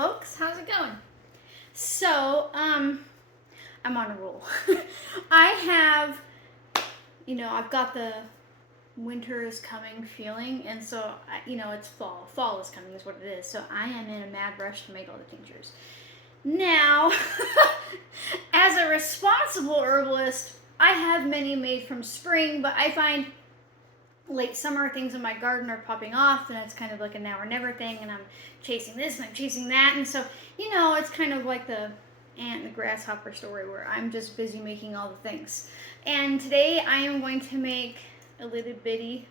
folks, how's it going? So, I'm on a roll. I have, I've got the winter is coming feeling, and so, it's fall. Fall is coming is what it is. So I am in a mad rush to make all the tinctures. Now, as a responsible herbalist, I have many made from spring, but I find late summer things in my garden are popping off, and it's kind of like a now or never thing, and I'm chasing this and I'm chasing that, and so it's kind of like the ant and the grasshopper story where I'm just busy making all the things. And today I am going to make a little bitty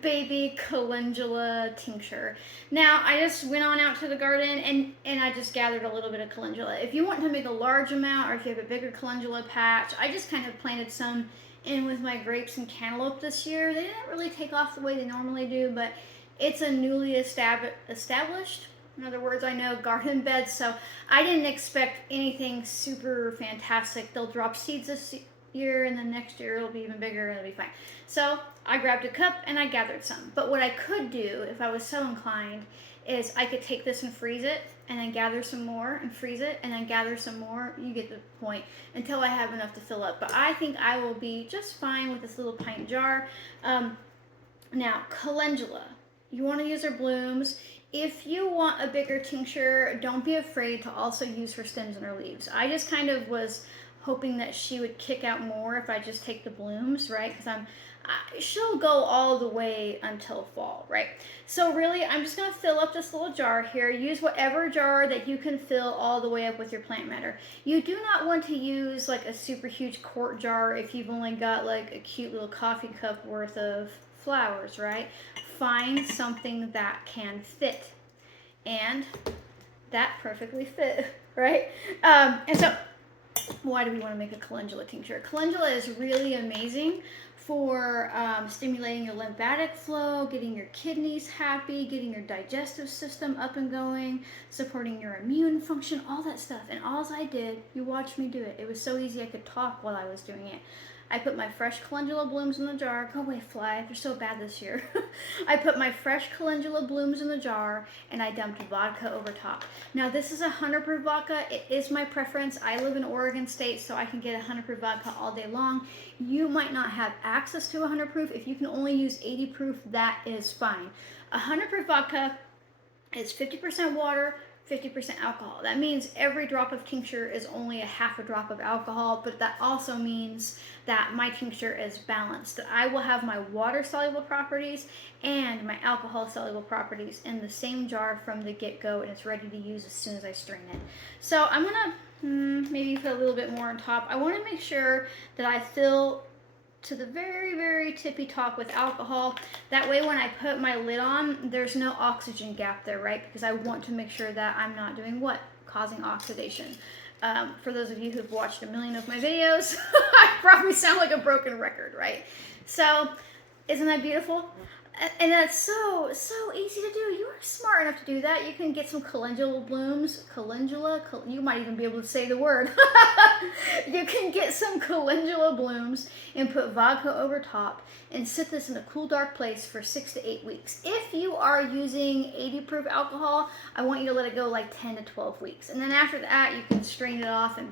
baby calendula tincture. Now I just went on out to the garden and I just gathered a little bit of calendula. If you want to make a large amount, or if you have a bigger calendula patch, I just kind of planted some in with my grapes and cantaloupe this year. They didn't really take off the way they normally do, but it's a newly established, in other words, I know, garden bed, so I didn't expect anything super fantastic. They'll drop seeds this year, and then next year it'll be even bigger and it'll be fine. So I grabbed a cup and I gathered some. But what I could do, if I was so inclined, is I could take this and freeze it, and then gather some more and freeze it, and then gather some more. You get the point, until I have enough to fill up. But I think I will be just fine with this little pint jar. Now, calendula. You want to use her blooms. If you want a bigger tincture, don't be afraid to also use her stems and her leaves. I just kind of was hoping that she would kick out more if I just take the blooms, right? Because she'll go all the way until fall, right? So really, I'm just going to fill up this little jar here. Use whatever jar that you can fill all the way up with your plant matter. You do not want to use like a super huge quart jar if you've only got like a cute little coffee cup worth of flowers, right? Find something that can fit, and that perfectly fit, right? And so why do we want to make a calendula tincture? Calendula is really amazing for stimulating your lymphatic flow, getting your kidneys happy, getting your digestive system up and going, supporting your immune function, all that stuff. And all I did, you watched me do it. It was so easy I could talk while I was doing it. I put my fresh calendula blooms in the jar. Go away, fly. They're so bad this year. I put my fresh calendula blooms in the jar, and I dumped vodka over top. Now, this is 100 proof vodka. It is my preference. I live in Oregon State, so I can get 100 proof vodka all day long. You might not have access to 100 proof. If you can only use 80 proof, that is fine. 100 proof vodka is 50% water, 50% alcohol. That means every drop of tincture is only a half a drop of alcohol, but that also means that my tincture is balanced. That I will have my water-soluble properties and my alcohol-soluble properties in the same jar from the get-go, and it's ready to use as soon as I strain it. So I'm gonna maybe put a little bit more on top. I wanna make sure that I fill to the very, very tippy top with alcohol. That way when I put my lid on, there's no oxygen gap there, right? Because I want to make sure that I'm not doing what? Causing oxidation. For those of you who've watched a million of my videos, I probably sound like a broken record, right? So, isn't that beautiful? And that's so easy to do. You are smart enough to do that. You can get some calendula blooms. You might even be able to say the word. You can get some calendula blooms and put vodka over top and sit this in a cool, dark place for 6 to 8 weeks. If you are using 80 proof alcohol, I want you to let it go like 10 to 12 weeks. And then after that, you can strain it off and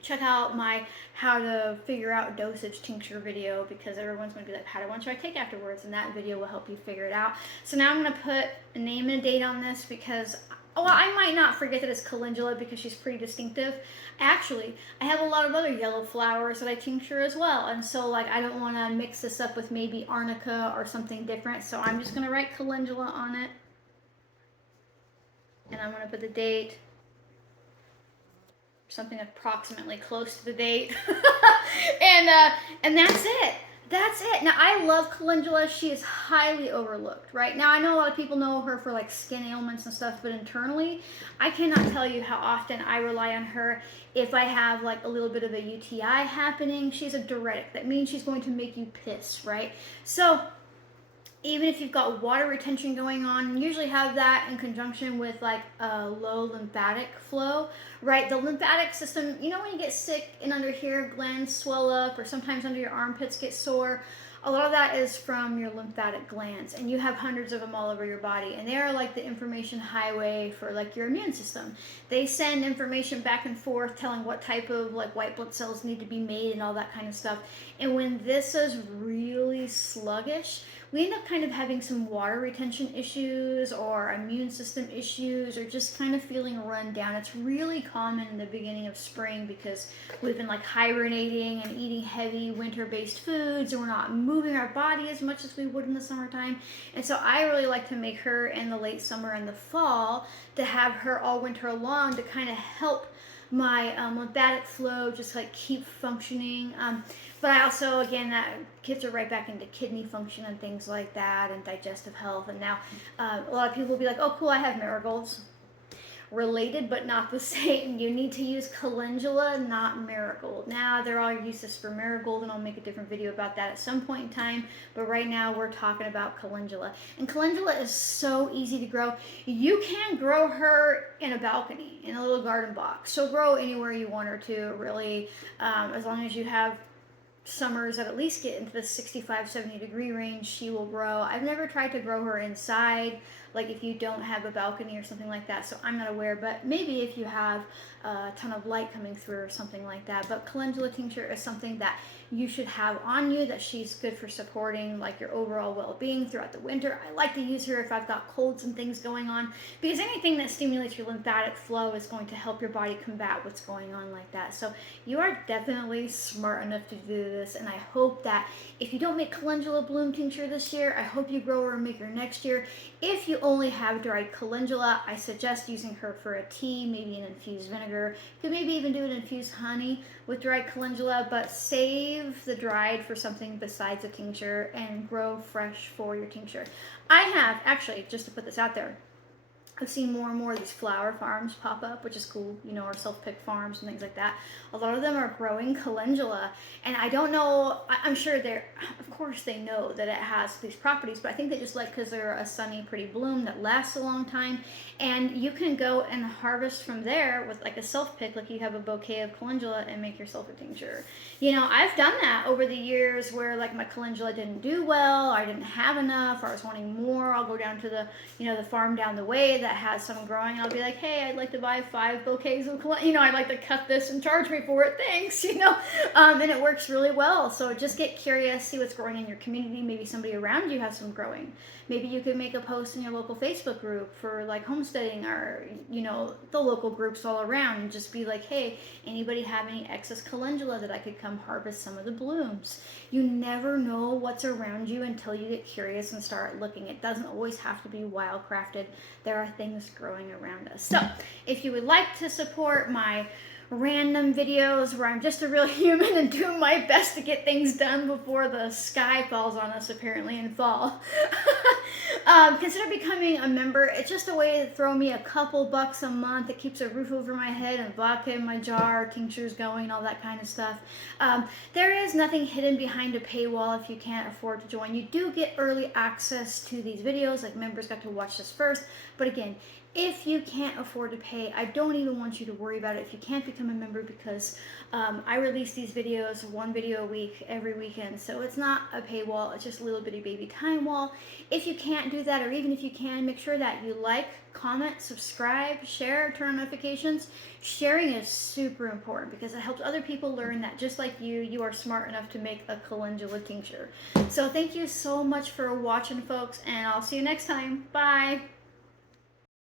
check out my how to figure out dosage tincture video, because everyone's going to be like, how much do I take afterwards? And that video will help you figure it out. So now I'm going to put a name and a date on this, because I might not forget that it's calendula because she's pretty distinctive. Actually, I have a lot of other yellow flowers that I tincture as well, and so like I don't want to mix this up with maybe arnica or something different, so I'm just going to write calendula on it, and I'm going to put the date, something approximately close to the date. And that's it. That's it. Now, I love calendula. She is highly overlooked, right? Now, I know a lot of people know her for like skin ailments and stuff, but internally, I cannot tell you how often I rely on her if I have like a little bit of a UTI happening. She's a diuretic. That means she's going to make you piss, right? So even if you've got water retention going on, you usually have that in conjunction with like a low lymphatic flow, right? The lymphatic system, when you get sick and under here glands swell up, or sometimes under your armpits get sore, A lot of that is from your lymphatic glands, and you have hundreds of them all over your body, and they are like the information highway for like your immune system. They send information back and forth telling what type of like white blood cells need to be made and all that kind of stuff. And when this is really sluggish, we end up kind of having some water retention issues or immune system issues, or just kind of feeling run down. It's really common in the beginning of spring because we've been like hibernating and eating heavy winter-based foods, and we're not moving our body as much as we would in the summertime. And so I really like to make her in the late summer and the fall, to have her all winter long, to kind of help my lymphatic flow just like keep functioning. But I also, again, that gets her right back into kidney function and things like that, and digestive health. And now a lot of people will be like, oh cool, I have marigolds. Related but not the same. You need to use calendula, not marigold. Now there are uses for marigold, and I'll make a different video about that at some point in time, but right now we're talking about calendula. And calendula is so easy to grow. You can grow her in a balcony, in a little garden box. She'll grow anywhere you want her to, really, as long as you have summers that at least get into the 65-70 degree range, she will grow. I've never tried to grow her inside, like if you don't have a balcony or something like that, so I'm not aware, but maybe if you have a ton of light coming through or something like that. But calendula tincture is something that you should have on you, that she's good for supporting like your overall well-being throughout the winter. I like to use her if I've got colds and things going on, because anything that stimulates your lymphatic flow is going to help your body combat what's going on like that. So you are definitely smart enough to do this, and I hope that if you don't make calendula bloom tincture this year, I hope you grow her and make her next year. If you only have dried calendula, I suggest using her for a tea, maybe an infused vinegar. You could maybe even do an infused honey with dried calendula, but save the dried for something besides a tincture and grow fresh for your tincture. I have, actually, just to put this out there, I've seen more and more of these flower farms pop up, which is cool, you know, or self-pick farms and things like that. A lot of them are growing calendula, and I don't know, I'm sure they're, of course they know that it has these properties, but I think they just like, because they're a sunny, pretty bloom that lasts a long time, and you can go and harvest from there with like a self-pick, like you have a bouquet of calendula and make yourself a tincture. You know, I've done that over the years where like my calendula didn't do well, or I didn't have enough, or I was wanting more. I'll go down to the, you know, the farm down the way that has some growing, and I'll be like, hey, I'd like to buy 5 bouquets of calendula, you know, I'd like to cut this and charge me for it, thanks, you know. And it works really well. So just get curious, see what's growing in your community. Maybe somebody around you has some growing. Maybe you could make a post in your local Facebook group for like homesteading, or, you know, the local groups all around, and just be like, hey, anybody have any excess calendula that I could come harvest some of the blooms? You never know what's around you until you get curious and start looking. It doesn't always have to be wildcrafted. There are things growing around us. So if you would like to support my random videos where I'm just a real human and doing my best to get things done before the sky falls on us, apparently, in fall, consider becoming a member. It's just a way to throw me a couple bucks a month. It keeps a roof over my head and vodka in my jar, tinctures going, all that kind of stuff. There is nothing hidden behind a paywall if you can't afford to join. You do get early access to these videos, like members got to watch this first, but again, if you can't afford to pay, I don't even want you to worry about it if you can't become a member, because I release these videos, 1 video a week, every weekend. So it's not a paywall, it's just a little bitty baby time wall. If you can't do that, or even if you can, make sure that you like, comment, subscribe, share, turn on notifications. Sharing is super important because it helps other people learn that just like you are smart enough to make a calendula tincture. So thank you so much for watching, folks, and I'll see you next time. Bye.